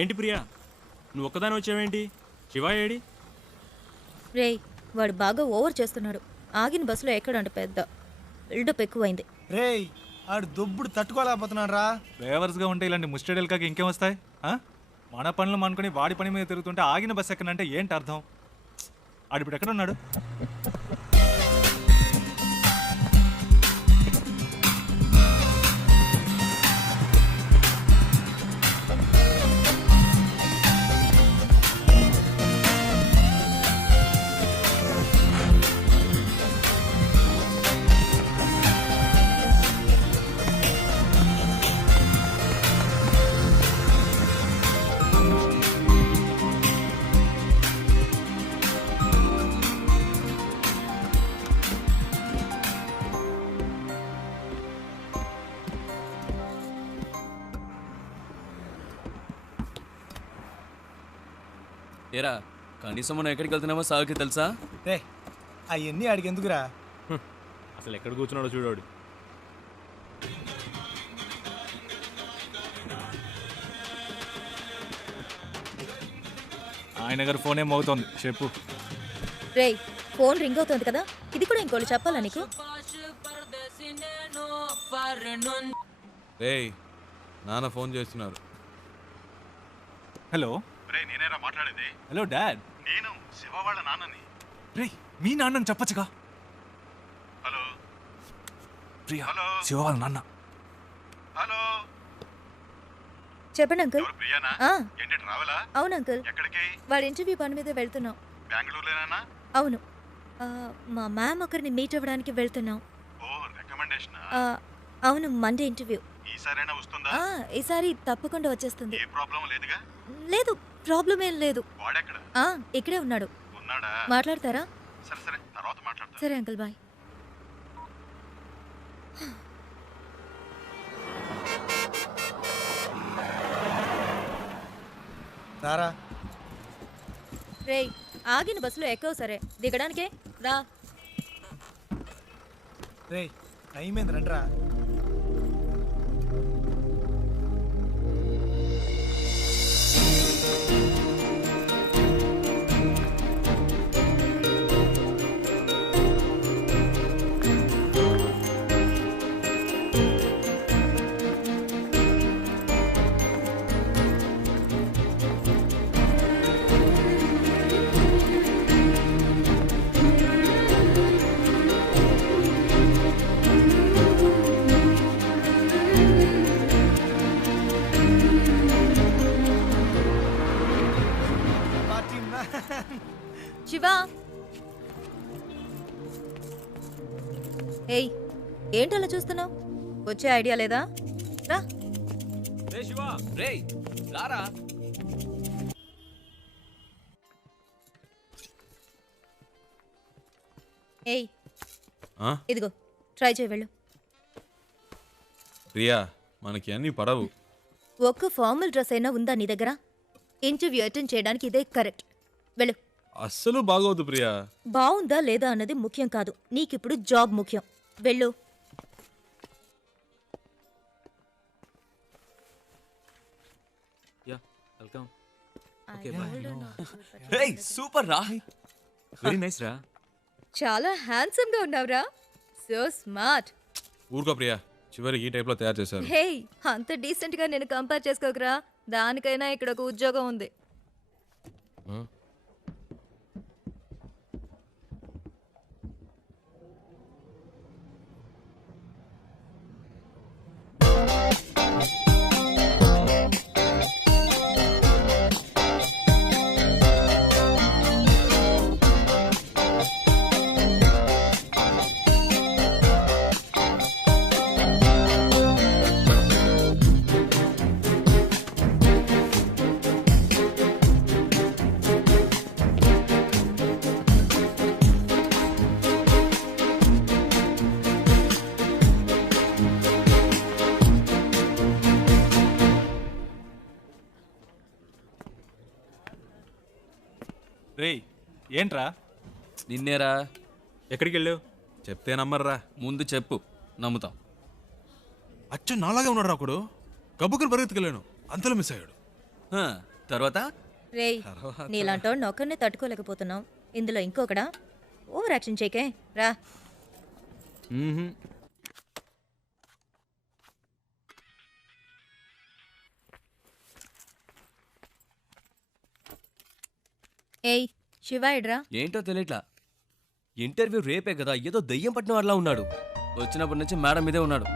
ఏంటి ప్రియా, నువ్వు ఒక్కదాని వచ్చావేంటి? శివ ఏడి? రేయ్, వాడు బాగా ఓవర్ చేస్తున్నాడు. ఆగిన బస్సులో ఎక్కడంట పెద్ద బిల్డప్ ఎక్కువైంది. రేయ్, ఆడు దుబ్బుడు తట్టుకోలేకపోతున్నాడు రా. ఫేవర్స్గా ఉంటే ఇలాంటి ముస్టడీలు కాక ఇంకేం వస్తాయి? మన పనులు అనుకుని వాడి పని మీద తిరుగుతుంటే ఆగిన బస్సు ఎక్కడంటే ఏంటి అర్థం? ఆడు ఇప్పుడు ఎక్కడ ఉన్నాడు? ఏరా, కనీసం మనం ఎక్కడికి వెళ్తున్నామో సాగుకి తెలుసా? రే, అవన్నీ ఆడికి ఎందుకురా? అసలు ఎక్కడ కూర్చున్నాడో చూడోడు. ఆయన గారు ఫోన్ ఏమవుతోంది చెప్పు. రేయ్, ఫోన్ రింగ్ అవుతుంది కదా, ఇది కూడా ఇంకోళ్ళు చెప్పాలా నీకు? రేయ్, నాన్న ఫోన్ చేస్తున్నారు. హలో. రే, నేనేరా మాట్లాడేది? Hello dad. నేను శివ వాళ్ళ నాన్నని. రే, మీ నాన్నని చెప్పచ్చుగా. Hello Priya, hello. శివ వాళ్ళ నాన్న. హలో, చెప్పండి అంకుల్. ఎవరు ప్రియానా? ఆ, ఏంటి రావాలా? అవును అంకుల్, ఎక్కడికి? వాడి ఇంటర్వ్యూ పని మీద వెళ్తున్నాం. బెంగళూరులోనేనా? అవును, మా మ్యామ్ ఒకరిని మీట్ అవ్వడానికి వెళ్తున్నాం. ఓ, రికమెండేషన్. అవును, మండే ఇంటర్వ్యూ. ఈసారైనా వస్తుందా? ఈసారి తప్పకుండా వచ్చేస్తుంది. ఏ ప్రాబ్లం లేదుగా? లేదు, ప్రాబ్లం ఏం లేదు. వాడెక్కడ ఇక్కడే ఉన్నాడు. ఉన్నాడా? మాట్లాడతారా? సరే సరే, తర్వాత మాట్లాడతా. సరే అంకుల్, బాయ్. రారా. రేయ్, ఆగిన బస్సులో ఎక్కవు సరే, దిగడానికే రా. రేయ్, టైం ఏంది రండిరా. శివా, ఏయ్, ఏంటలా చూస్తున్నావు? వచ్చే ఐడియా లేదా? రా. రే శివ, రే రారా. ఏయ్, ఇదిగో ట్రై చేయి, వెళ్ళు. ప్రియా, మనకి అన్నీ పడవు. ఒక్క ఫార్మల్ డ్రెస్ అయినా ఉందా నీ దగ్గర? ఇంటర్వ్యూ అటెండ్ చేయడానికి ఇదే కరెక్ట్. వెళ్ళు. అస్సలు బాగోదు ప్రియా. బాగుందా లేదా అన్నది ముఖ్యం కాదు, నీకిప్పుడు జాబ్ ముఖ్యం. వెళ్ళు. Yeah, welcome. Okay, bye. Super రా. వెరీ నైస్ రా. చాలా హ్యాండ్సమ్ గా ఉన్నావురా. So smart. ఊరుకో ప్రియా, చివరికి ఈ టైప్లో తయారు చేశారు. హే, అంత డీసెంట్ గా నేను కంపేర్ చేసుకోకరా. దానికైనా ఇక్కడ ఒక ఉద్యోగం ఉంది. రేయ్, ఏంట్రా? నిన్నేరా. ఎక్కడికి వెళ్ళావు? చెప్తే నమ్మర్రా. ముందు చెప్పు, నమ్ముతాం. అచ్చు నాలాగే ఉన్నాడు ఒకడు. గబ్బుకుని పరిగెత్తుకెళ్ళాను, అంతలో మిస్ అయ్యాడు. తర్వాత రేయ్ నీలాంటోడిని ఒక్కరినే తట్టుకోలేకపోతున్నావు ఇందులో ఇంకొకడా ఓవర్ యాక్షన్ చేయకే రా. ఏయ్ శివాయిడ్రా. ఏంటో తెలియట్లా. ఇంటర్వ్యూ రేపే కదా, ఏదో దయ్యం పట్టిన వాళ్ళ ఉన్నాడు. వచ్చినప్పటి నుంచి మేడం మీదే ఉన్నాడు.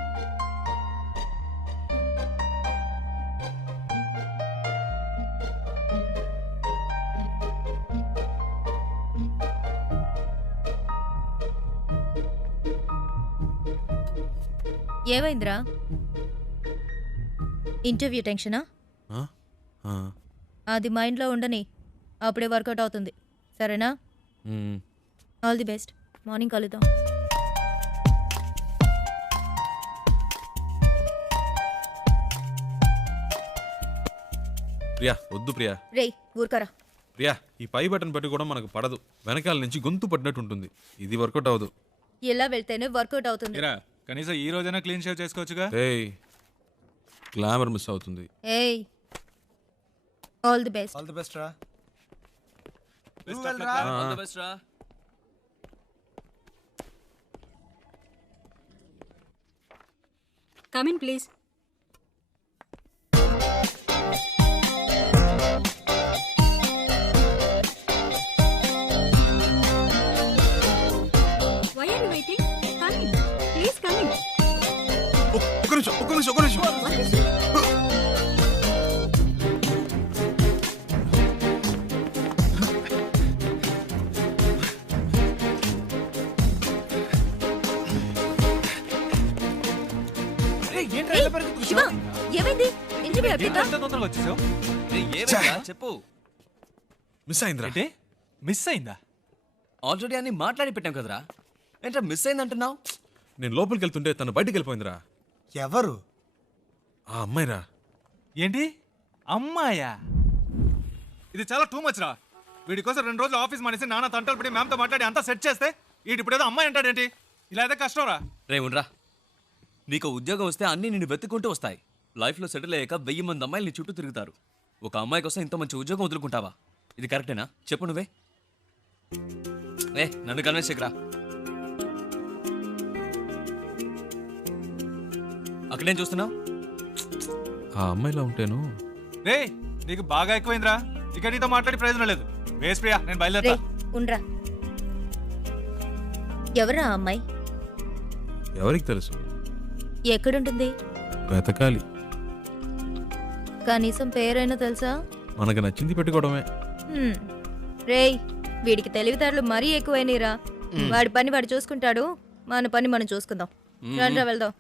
ఏమైందిరా? ఇంటర్వ్యూ టెన్షనా? ఆ? ఆ. అది మైండ్లో ఉండని, అప్పుడే వర్కౌట్ అవుతుంది. సరేనా? మ్మ్. All the best. మార్నింగ్ కలుద్దాం. ప్రియా వద్దు ప్రియా. రేయ్ ఊరుకరా. ప్రియా ఈ పై బటన్ పెట్టి కూడా మనకు పడదు. వెనకాల నుంచి గొంతు పడినట్టు ఉంటుంది. ఇది వర్కౌట్ అవ్వదు. ఇలా వెళ్తేనే వర్కౌట్ అవుతుంది. ఇరా కనీసం ఈ రోజైనా క్లీన్ షేవ్ చేసుకోవచ్చుగా. ఏయ్ గ్లామర్ మిస్ అవుతుంది. ఏయ్ all the best. All the best రా. All the best రా. Come in, please. Why are you waiting? Come in. Please come in. ఒక్క నిమిషం. What is it? శివ ఏమైంది? ఇంటర్వ్యూ అయిపోయిందా? ఎంత తొందరగా వచ్చేసావు? రేయ్, ఏమైందిరా? చెప్పు. మిస్ అయిందిరా. ఏంటి మిస్ అయిందా? ఆల్రెడీ అన్ని మాట్లాడి పెట్టాం కదరా. ఏంట్రా మిస్ అయిందంటున్నావు? నేను లోపలికి వెళ్తుంటే తను బయటికి వెళ్ళిపోయిందిరా. ఎవరు? ఆ అమ్మాయిరా. ఏంటి అమ్మాయా? ఇది చాలా టూ మచ్ రా. వీడి కోసం 2 రోజులు ఆఫీస్ మానేసి నాన్న తంటలు పడి మ్యామ్తో మాట్లాడి అంతా సెట్ చేస్తే వీడి ఇప్పుడు ఏదో అమ్మాయి అంటాడేంటి? ఇలా అయితే కష్టం రా. రే ఉండరా. నీకు ఉద్యోగం వస్తే అన్నీ నిన్ను వెతుక్కుంటూ వస్తాయి. లైఫ్లో సెటిల్ అయ్యాక 1000 మంది అమ్మాయిలు నీ చుట్టూ తిరుగుతారు. ఒక అమ్మాయి కోసం ఇంత మంచి ఉద్యోగం వదులుకుంటావా? ఇది కరెక్టేనా? చెప్పు నువ్వే. నన్ను కన్విన్స్ చేయకురా. అక్కడేం చూస్తున్నావు? ఆ అమ్మాయిలా ఉంటేను. రే నీకు బాగా ఎక్కువైందిరా. ఇక నీతో మాట్లాడి ప్రయోజనం లేదు. వేస్ ప్రియా, నేను బయలుదేరా. రేయ్ ఉండ్రా. ఎవరా ఆ అమ్మాయి? ఎవరికి తెలుసు? ఎక్కడుంటుంది? వెతకాలి. కనీసం పేరైనా తెలుసా? మనకు నచ్చింది పెట్టుకోవడమే. రేయ్ వీడికి తెలివితేటలు మరీ ఎక్కువైనరా. వాడి పని వాడు చూసుకుంటాడు, మన పని మనం చూసుకుందాం. రండ్రా వెళ్దాం.